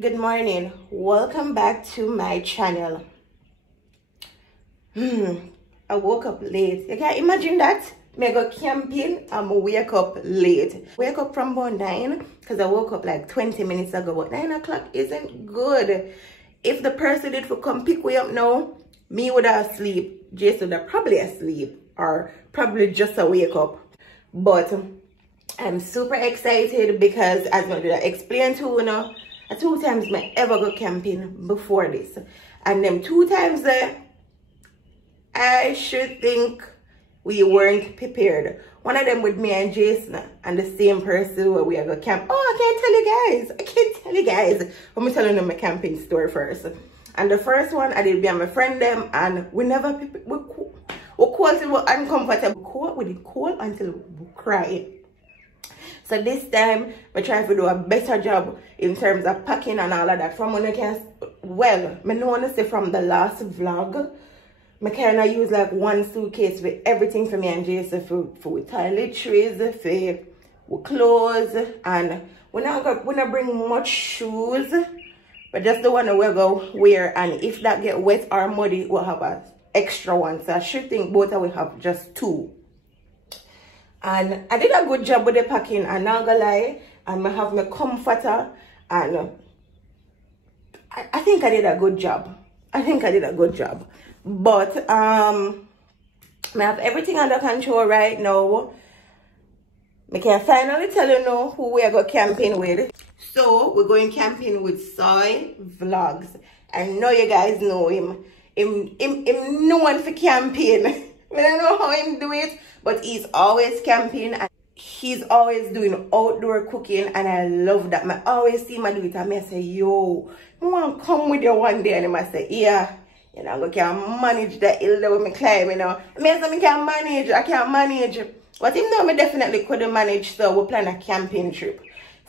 good morning. Welcome back to my channel. I woke up late. You can imagine that? I go camping and I wake up late. Wake up from about 9 because I woke up like 20 minutes ago. But 9 o'clock isn't good. If the person did for come pick me up now, me would have asleep. Jason would probably asleep or probably just a wake up. But I'm super excited because as I explained to you know, 2 times I ever go camping before this. And them 2 times I should think we weren't prepared. One of them with me and Jason and the same person where we are going to camp. Oh, I can't tell you guys. Let me tell you my camping story first. And the first one I did be my friend them and we never we cold till we uncomfortable. Cold, we did cold until we cry. So this time I try to do a better job in terms of packing and all of that. From when I can, well, I know want to say from the last vlog, I kind of use like 1 suitcase with everything for me and Jason for toiletries, for clothes, and we not bring much shoes, but just the one that we go wear. And if that get wet or muddy, we'll have an extra one. So I should think both of we have just 2. And I did a good job with the packing. I'm not gonna lie, and I have my comforter, and I think I did a good job. But I have everything under control right now. I can finally tell you now who we are going camping with. So we're going camping with Soy Vlogs. I know you guys know him. Him known for camping. I don't know how him do it, but he's always camping and he's always doing outdoor cooking, and I love that. I always see him do it and I say, yo, I want to come with you one day, and I say, yeah. You know, I can't manage the hill that we climb, you know. I can't manage. But even though I definitely couldn't manage, so we plan a camping trip.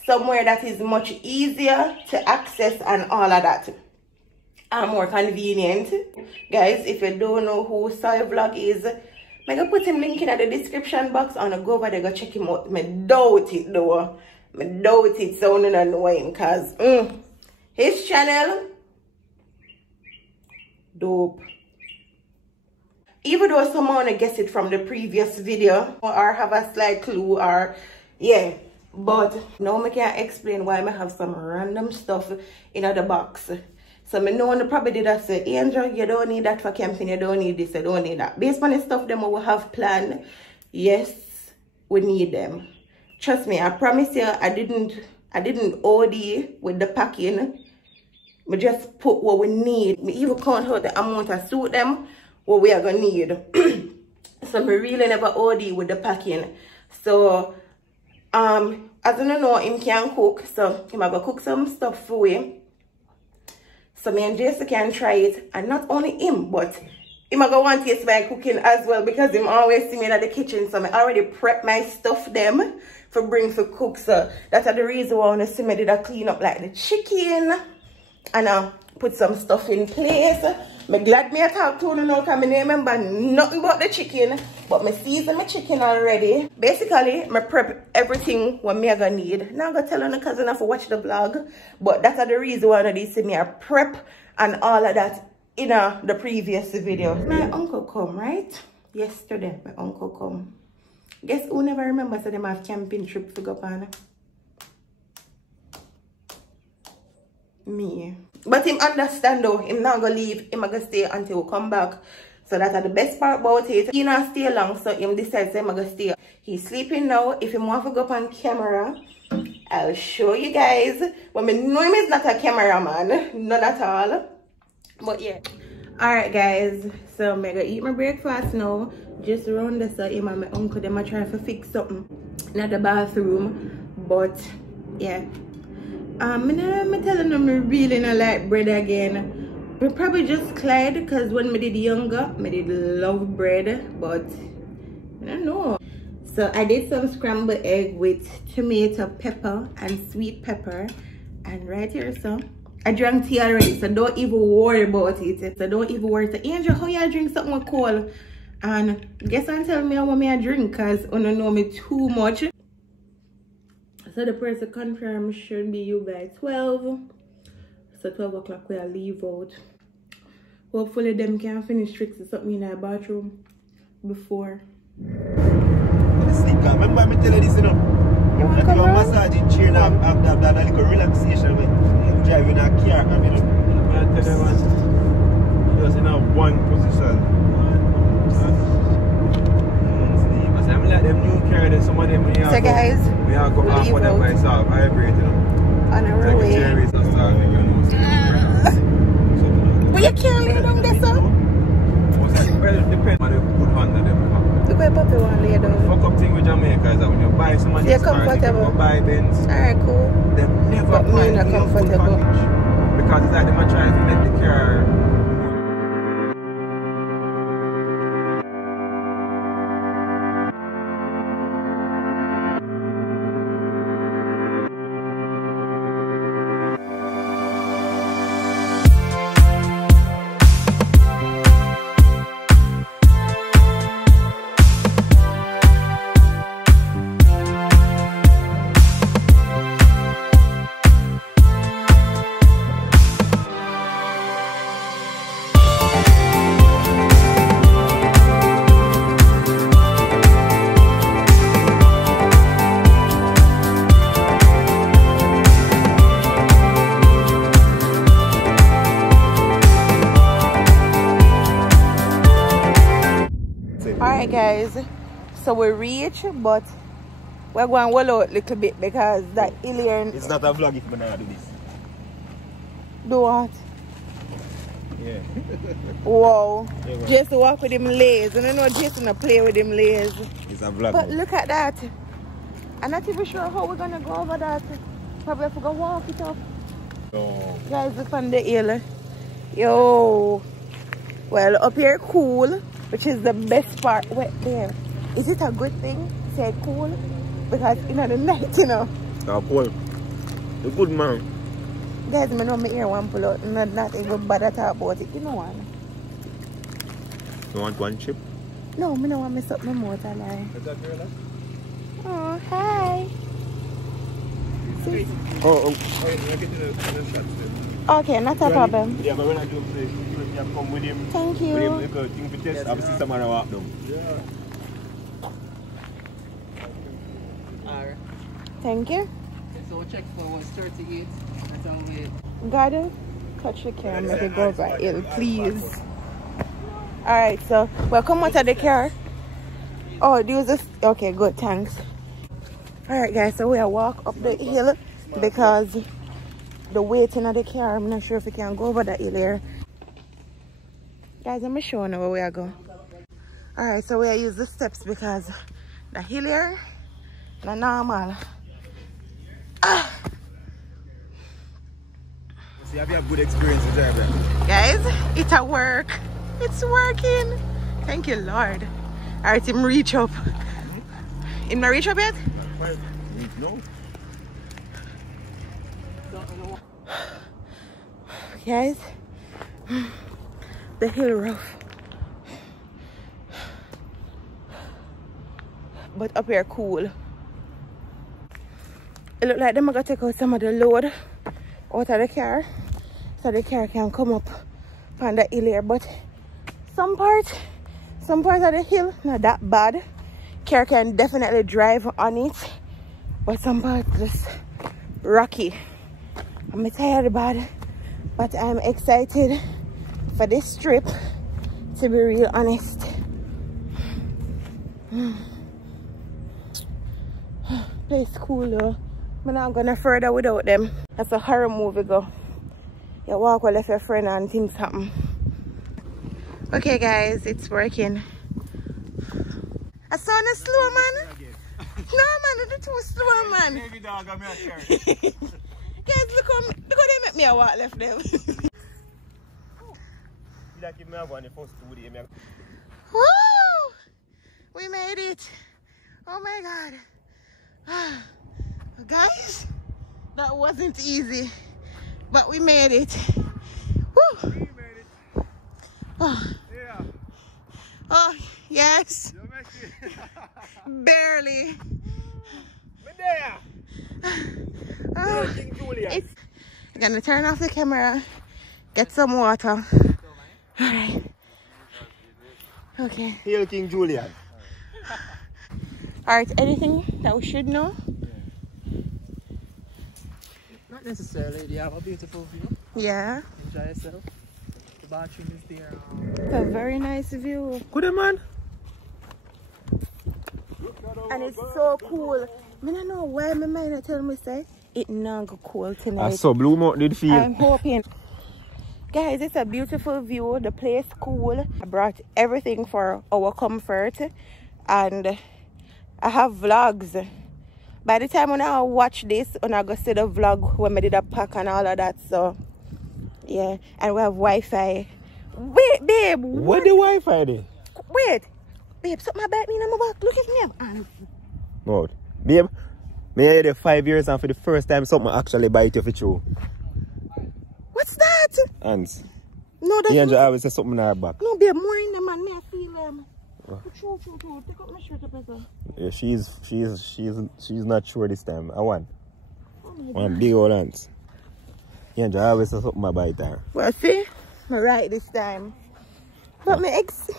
Somewhere that is much easier to access and all of that. And more convenient. Guys, if you don't know who Soy Vlog is, I'm going to put him link in the description box and go over there go check him out. I doubt it though. I doubt it, so I don't know him because his channel, dope. Even though someone wanna guess it from the previous video or have a slight clue or yeah, but now I can't explain why I have some random stuff in the box. So I know one probably did that say, Angel, you don't need that for camping, you don't need this, you don't need that. Based on the stuff them we have planned, yes, we need them. Trust me, I promise you I didn't OD with the packing. We just put what we need. We even count out the amount of suit them what we are gonna need. So we really never OD with the packing. So as you know, him can cook, so him gonna cook some stuff for we. So me and Jason can try it, and not only him, but him gonna want to taste my cooking as well because him always see me in the kitchen. So I already prep my stuff them for bring for cook. So that's the reason why I wanna see me did a clean up like the chicken. And put some stuff in place. I'm glad me I talk to you now because I remember nothing about the chicken. But I season my chicken already. Basically, I prep everything what me I gonna need. Now I'm gonna tell you because I have to watch the vlog. But that's the reason why they see me I prep and all of that in the previous video. My uncle come, right? Yesterday, my uncle come. Guess who never remember so them have camping trip to go on? Me. But him understand though, him not gonna leave, him gonna stay until we come back. So that's the best part about it. He not stay long, so him decides him gonna stay. He's sleeping now. If him want to go up on camera, I'll show you guys. But I know him is not a cameraman, not at all. But yeah. Alright guys, so I'm gonna eat my breakfast now. Just around this, so him and my uncle them are trying to fix something in the bathroom. But yeah. I'm telling them I really not like bread again. We probably just Clyde because when I did younger, I did love bread, but I don't know. So I did some scrambled egg with tomato, pepper, and sweet pepper. And right here, so I drank tea already, so don't even worry about it. So don't even worry. So Angel, how you drink something with cold? And guess and tell me what I drink because I don't know me too much. So the person confirmed should be you by 12. So 12 o'clock we'll leave out. Hopefully them can finish fixing something in our bathroom before. Remember me tell you this, you know? You want to do a massage in chair and have that little relaxation when you drive in a car, you know? I tell you what, just in a one position. I'm like them new car, then some of them we have. So guys, we have got half of them myself, vibrate, you know. On our like way. Cherries or something, you know. But you can't lay down there, sir? Well, it depends on the good hand of them. Look where Poppy want to lay down. Fuck up thing with Jamaica is that when you buy some of these cars, you go buy Benz. Alright, cool. They never But me find not the full comfortable. package. Because it's like them are trying to make the car. Alright guys, so we reach, but we're going to wall out a little bit because that alien. It's not a vlog if we not do this. Do what? Yeah. Wow. Yeah, well. Jason walk with him lays, and I know Jason will play with him lays. It's a vlog. But look at that. I'm not even sure how we're going to go over that. Probably have to go walk it up. Oh. Guys, look on the hill. Yo. Well, up here cool, which is the best part. Wait, there. Is it a good thing? Say cool? Because, you know, the night, you know. Cool. The good man. Guys, I know my ear one pull out. Not even bother talk about it. You know what? You want one chip? No, I don't want to mess up my motor line. Is that real? Oh, hi. Oh, Okay, not a problem. Yeah, but when I do play, you have come with him. Thank you. With him, because thing to test. I've seen someone walk down. Yeah. Alright. Thank you. So we'll check for 38. That's how we. Gotta touch the car and make it go over hill, please. Alright, so we'll come out of the car. Oh, do this. Okay, good, thanks. Alright guys, so we'll walk up the hill because the waiting of the car, I'm not sure if we can go over the hill here. Guys, I'm showing you where we are going. Alright, so we'll use the steps because the hill here, not normal. Ah. So have you have good experience with driving? Guys, it's a work. It's working. Thank you, Lord. Alright, him reach up. Him not reach up yet? No. Guys, the hill rough. But up here cool. It look like them are gonna take out some of the load out of the car so the car can come up on the hill here. But some parts of the hill not that bad. Car can definitely drive on it, but some parts just rocky. I'm tired bad, but I'm excited for this trip, to be real honest. Place cool though. I'm not gonna further without them. That's a horror movie go. You walk with your friend and things happen. Okay guys, it's working. I saw a slow man. No man, it's too slow man. Guys, look how they make me a walk left them. Woo! We made it. Oh my god. Guys, that wasn't easy, but we made it. Woo! Oh. Yeah. Oh, yes. Barely. gonna turn off the camera, get some water. Alright. Okay. Hail King Julian. Alright, anything that we should know? Not necessarily. You have a beautiful view. Yeah. Enjoy yourself. The bathroom is there. It's a very nice view. Good man. And it's so cool. I don't know why my mind tell me say it not go cool tonight. I saw Blue Mountain did feel. I'm hoping. Guys, it's a beautiful view. The place cool. I brought everything for our comfort. And I have vlogs. By the time when I watch this, when I go see the vlog when I did a pack and all of that, so yeah. And we have Wi-Fi. Wait, babe. What the Wi-Fi there? Wait. Babe, something about me in my back. Look at me. No. Babe, me here there 5 years and for the first time something actually bite you for true. What's that? Ants. No, that's Angel not. always say something in her back. No, babe, more in the man. Me I feel True. Take up my shirt up, brother. Yeah, she's not sure this time. I want. Oh my One big old ants. Angel always say something about bite her. Well, see? I'm right this time. But my ex...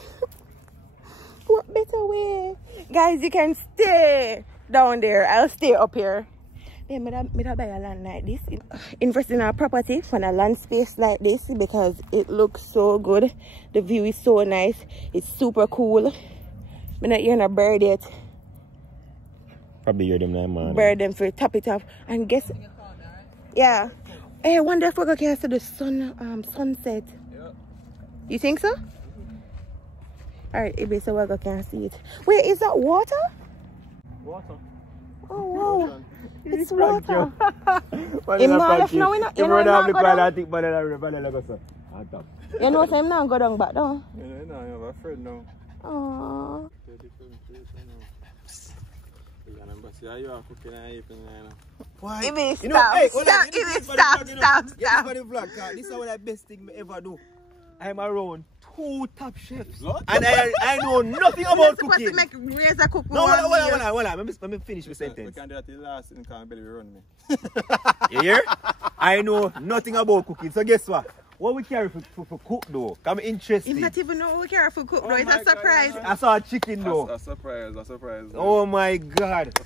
What better way? Guys, you can stay down there. I'll stay up here. Yeah, me buy a land like this. Invest in a property for a land space like this because it looks so good. The view is so nice. It's super cool. I'm not hearing a bird yet. Probably hear them now, man. Bird them for top it off. And guess... Yeah. Hey, I wonder if we can see the sunset. Yep. You think so? Alright, Ibe, so we can see it. Wait, is that water? Water. Oh, wow. It's water. You know I'm not go down back down. Yeah, I'm afraid now. Aww. Ibe, stop. This is one of the best things I ever do. I'm around 2 top chefs. And I know nothing about cooking. To make Razor cook. No, hold on. Let me finish the sentence. We can do that till last and can't belly run me. You hear? I know nothing about cooking. So guess what we carry for cook though? I'm interested. You not even know what we carry for cook though. It's a surprise. I saw a chicken though. A surprise. Oh my god.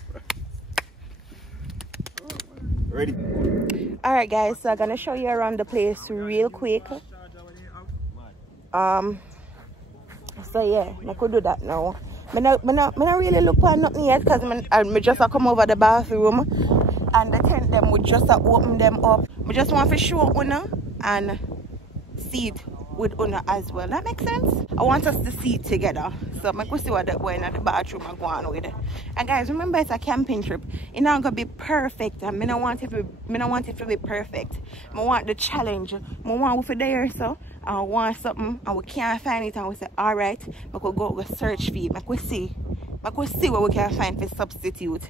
Ready? Alright guys, so I'm gonna show you around the place real quick. So yeah, I could do that now. I not really look for nothing yet because I just come over the bathroom and the tent them would just open them up. I just want to show Una and see it with Una as well. That makes sense? I want us to see it together. So I could see what they're going at the bathroom and go on with it. And guys, remember it's a camping trip. It's not gonna be perfect. And I don't want it to be perfect. I want the challenge. I want to be there so I want something and we can't find it and we say, alright, we could go search for it. I could see what we can find for substitute.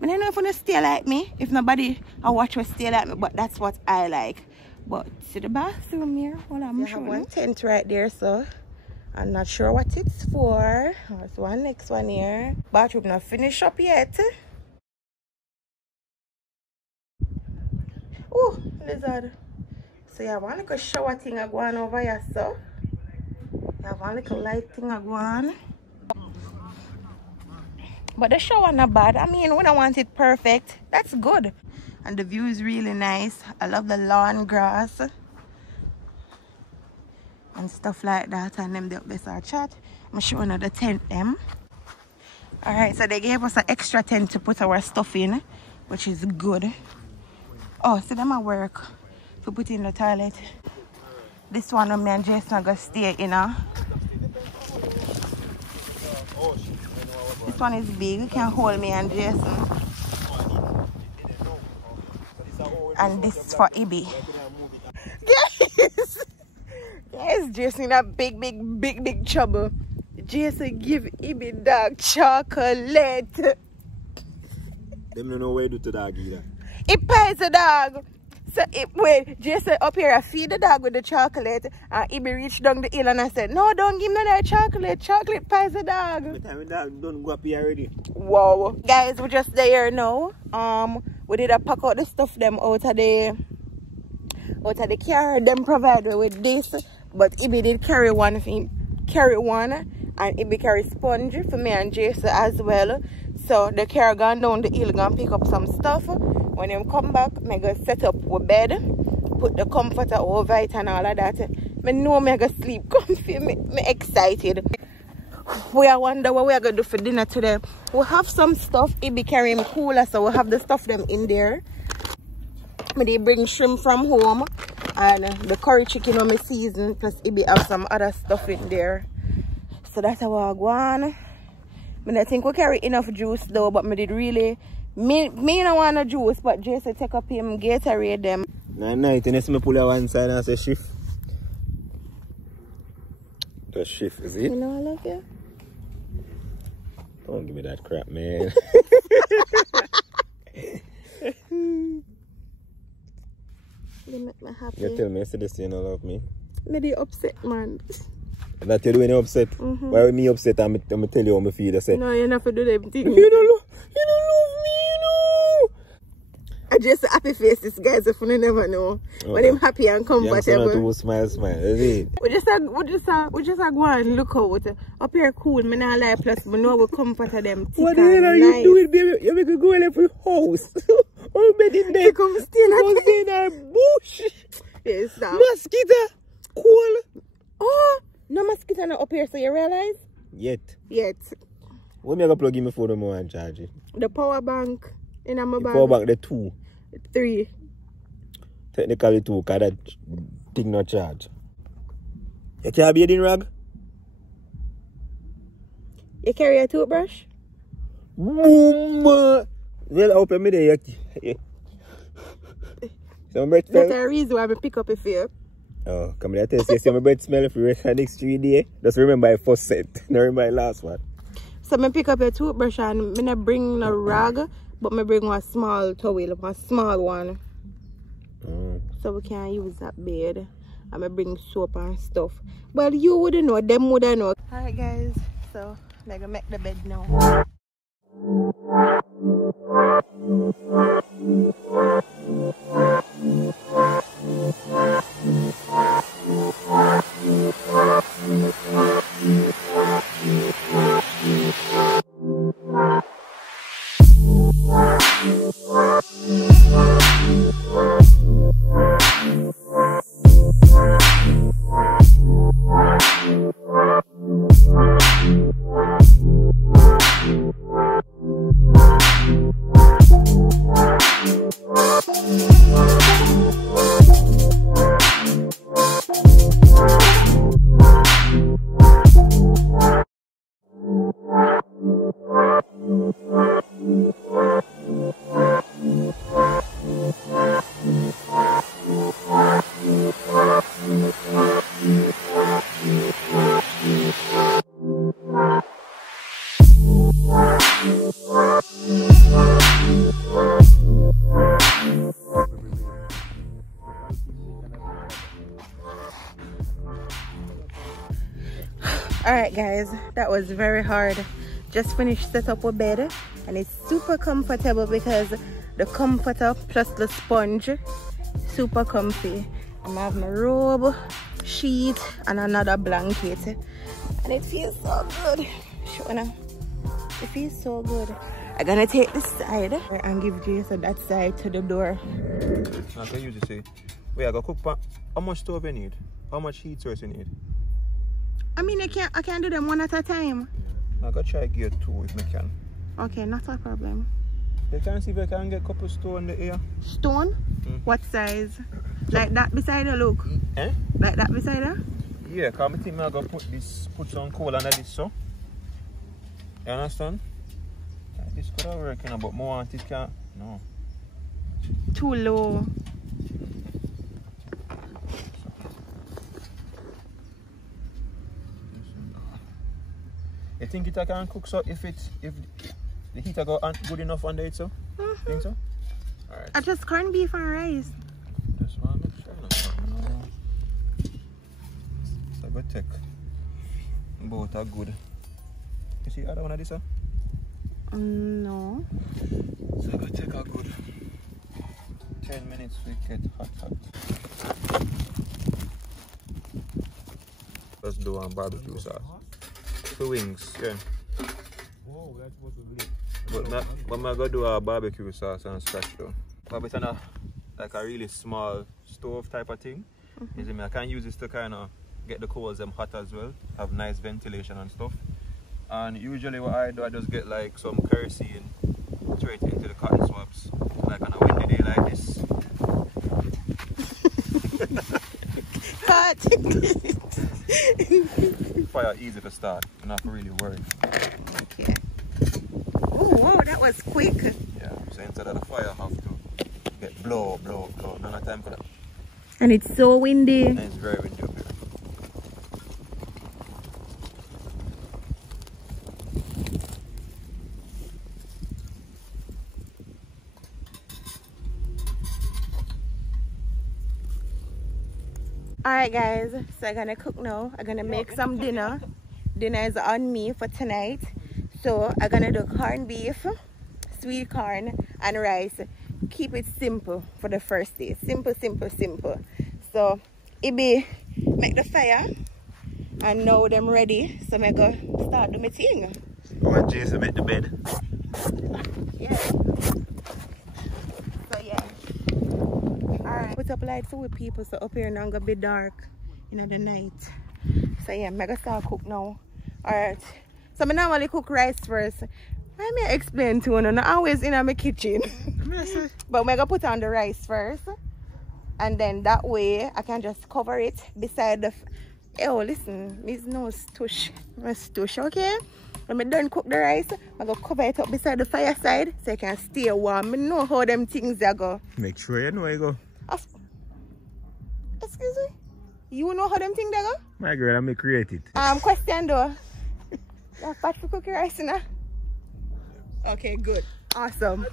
I don't know if you want to stay like me. If nobody I watch will stay like me, but that's what I like. But to the bathroom here, well, I'm showing one tent right there, so I'm not sure what it's for. There's one next one here. Bathroom not finished up yet. Oh, lizard. So you have one little shower thing going over here, so you have one little light thing going. But the shower not bad. I mean, when I want it perfect, that's good. And the view is really nice. I love the lawn grass and stuff like that. And them the best our chat. I'm showing you the tent them. Alright, so they gave us an extra tent to put our stuff in, which is good. Oh, so them at work to put in the toilet. This one me and Jason are gonna stay in. This one is big, you can hold me and Jason. And this is for Ibi. Guys, Jason in a big trouble. Jason give Ibi dog chocolate. Them don't know where to do to dog either. It pays the dog. So wait, Jason up here I feed the dog with the chocolate and Ibi reached down the hill and I said, no, don't give me that chocolate. Chocolate pies the dog. By the time the dog don't go up here already. Wow. Guys, we're just there now. We did a pack out the stuff them out of the out of the car. Them provide me with this, but Ibi did carry one for him. Carry one, and Ibi carry sponge for me and Jason as well. So the car gone down the hill, gonna pick up some stuff. When him come back, me go set up with bed, put the comforter over it and all of that. Me know me go sleep comfy. Me excited. We are wonder what we are gonna do for dinner today. We have some stuff. Ibi carrying cooler, so we have the stuff them in there. Me they bring shrimp from home and the curry chicken on my season, plus Ibi have some other stuff in there. So that's how I go on. I think we carry enough juice though, but me did really me don't want no juice, but Jason take up him Gatorade them. Night and me pull out one side and say shift. The shift, is it? You know I love you. Don't give me that crap, man. They make me happy. You tell me yesterday you don't love me. Me they upset, man. That you do when you're upset? Why are me upset? I'm tell you how I feel. I say, no, you have to do them things. You don't love me, you know. I just happy face this guys if you never know. Okay. When I'm happy and comfortable. Yeah, smile, is it? We just go and look out. Up here cool, me not lie, plus we know we comfort them. What the hell are you doing, baby? You make a go in every house. All bed in there. You come stay in our bush. Yes, stop. Mosquito. Cool. Oh, no mosquito not up here, so you realize? Yet. When me I go plug in my phone more and charge it? The power bank in my bag. Power bank, the 2. 3. Technically 2, because that thing not charge. You carry a bathing rag? You carry a toothbrush? Boom! Well, open me there. So my breath smell? That's the reason why I pick up a fear. Oh, come here, tell you, see my breath smell for the next 3 days. Just remember my first set, not remember my last one. So I pick up a toothbrush and I not bring no rag, but I bring one small towel, one small one. So we can use that bed. And I bring soap and stuff. Well, you wouldn't know, them wouldn't know. Alright guys, so I'm gonna make the bed now. Alright guys, that was very hard. Just finished set up a bed and it's super comfortable because the comforter plus the sponge, super comfy. I have my robe, sheet and another blanket and it feels so good. It feels so good. I'm gonna take this side and give Jason that side to the door. I can use it, say, wait, I gotta cook pan. How much stove you need? How much heat source you need? I mean, I can't do them one at a time. I gotta try gear 2 if I can. Okay, not a problem. You can see if I can get a couple stone in the air. Stone? What size? Like that beside her, look. Like that beside her? Yeah, because I think I'm gonna put some coal under this, so. You understand? This could have worked, but more it can't. No. Too low. You think it can cook so if the heater go good enough under it, so? Think so? Alright. I just corned beef and rice. Just want to make sure. No. So I go take both are good. You see the other one of this, sir? No. So I go take a good 10 minutes we get hot. Let's do barbecue sauce. 2 wings, yeah. Whoa, that's supposed to be. But I'm gonna do a barbecue sauce and scratch though. But it's on a like a really small stove type of thing. You see me? I can use this to kind of get the coals them hot as well. Have nice ventilation and stuff. And usually what I do, I just get like some kerosene straight into the cotton swabs. Like on a windy day like this. Hot. Fire easy to start, not really worry. Okay. Oh, wow, that was quick. Yeah, so instead of the fire, I have to get blow. None of time for that. And it's so windy. And it's very windy up here. Alright guys, so I'm gonna cook now. I'm gonna make some dinner. Dinner is on me for tonight. So I'm gonna do corned beef, sweet corn and rice. Keep it simple for the first day. Simple. So it be make the fire and now them ready. So I'm gonna start do my thing. I want Jason make the bed. Yeah. So yeah. Alright. Put up light food people so up here now gonna be dark in the night. So yeah, I'm gonna start cook now. Alright. So I normally cook rice first. Let me explain to you, I'm always in my kitchen. But I'm gonna put on the rice first. And then that way I can just cover it beside the oh listen, Miss Nose tush. Okay? When I'm done cook the rice, I'm gonna cover it up beside the fireside so it can stay warm. I know how them things are go. Make sure you know I go. Excuse me? You know how them things they go? My girl, I may create it. Question though. You're fat for cooking rice now? Okay, good. Awesome.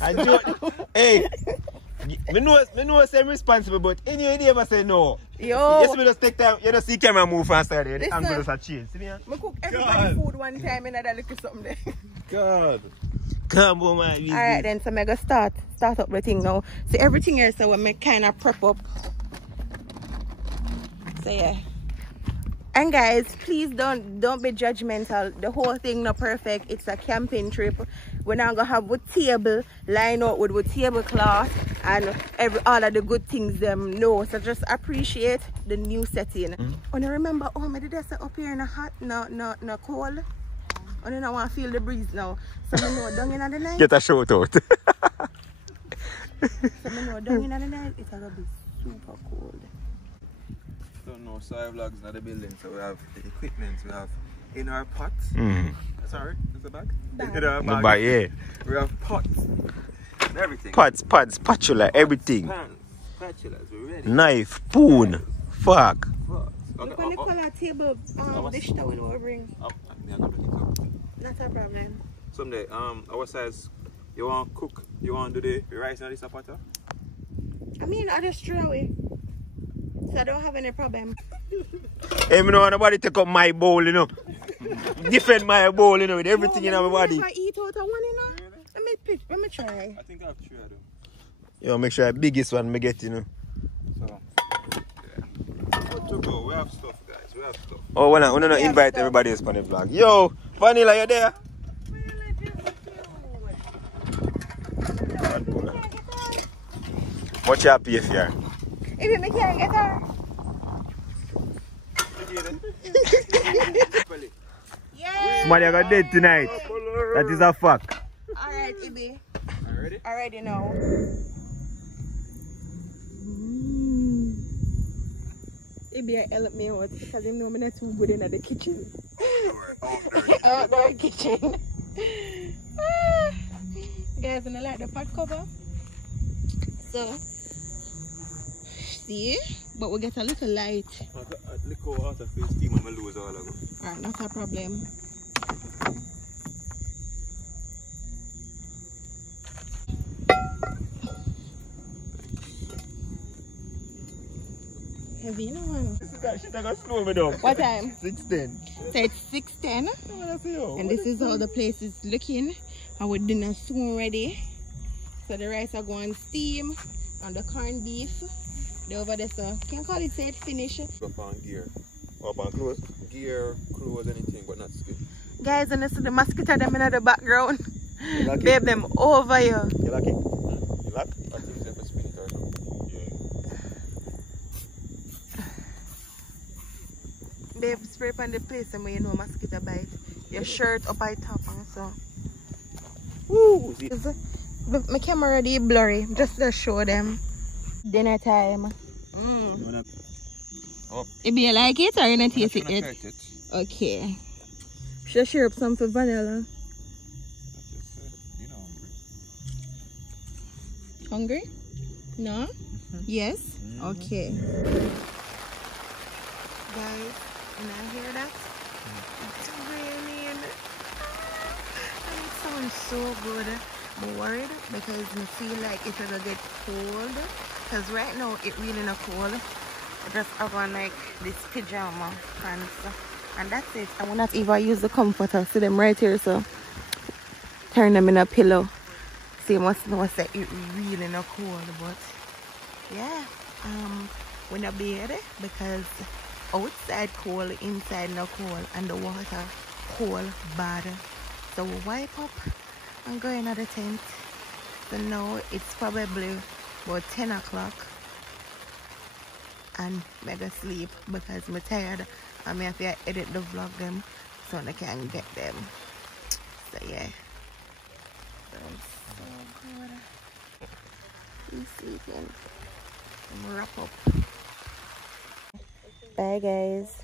I do. Hey, me know I'm responsible, but any idea I say no. Yo. Yes, we just take time. You just see camera move faster. The angle just a change. See me? I cook everybody food one time and I look at something there. God. Come on, my easy. Alright then, so I'm gonna start up the thing now. So everything here, so we kind of prep up. So yeah. And guys, please don't be judgmental. The whole thing not perfect. It's a camping trip. We're not gonna have a table line out with tablecloth and all of the good things them know. So just appreciate the new setting. And remember, oh, I did that up here in a hot, no cold. And then I want to feel the breeze now. So I know down in the night. Get a shout out. So I know down in the night it's gonna be super cold. Don't know, Sai Vlogs in the building, so we have the equipment, we have in our pots. Sorry, is the bag? In our bag. Yeah. We have pots and everything. Pots, spatula, everything. Pans, spatulas, we're ready. Knife, spoon, fork. Look on the color table dish that we will bring. Not a problem. Someday, our size, you want to cook, you want to do the rice in this pot? I mean, I just throw away. So I don't have any problem. Hey, me know nobody take up my bowl, you know. Defend my bowl, you know, with everything in my body. If I eat out of one, you know. Let me try. I think I have 3 of them. Yo, make sure the biggest one me get, you know. So, yeah. Good to go. We have stuff, guys. We have stuff. Oh, we don't invite stuff. everybody else on the vlog. Yo, Vanilla, you there? What you happy if you are? If you can't get her. Yeah. Somebody got dead tonight. That is a fact. Alright, Ibi. Ready? Already know. Ibi, help me out because you know I'm not too good in the kitchen. Outdoor kitchen. Guys, and I like the pot cover. So, see? But we get a little light. A little water for steam and I lose all of it. Alright, not a problem. Heavy, you know. She's not gonna slow me down. What time? 6:10. So it's 6:10. And this is how the place is looking. Our dinner soon ready. So the rice are going steam and the corned beef. They over there, so can call it say it finish. Up on gear. Up on clothes. Gear, clothes, anything, but not skin. Guys, and this is the mosquito them in the background. Like Babe them over here. You like it? You like? I think it's a spin it or something. Yeah. Babe, spray on the place and when you know mosquito bite. Your shirt up by top and so. Woo! My camera already blurry. Just to show them. Dinner time. You wanna... Oh. You like it or you not taste it? It. Okay. Should I share up some for vanilla? You know, Hungry? No? Yes? Okay. Guys, and I hear that? It's raining. And it sounds so good. I'm worried because I feel like it will get cold. Because right now it really not cold. I just have on like this pajama pants. And that's it. I will not even use the comforter. See them right here, so turn them in a pillow. So you must know that it really not cold, but yeah, we're not bad because outside cold, inside not cold, and the water cold bad. So we wipe up and go in at the tent. So now it's probably about 10 o'clock and I go sleep because I'm tired and I have to edit the vlog them so I can get them. So yeah. So good. This weekend. I'm wrap up. Bye guys.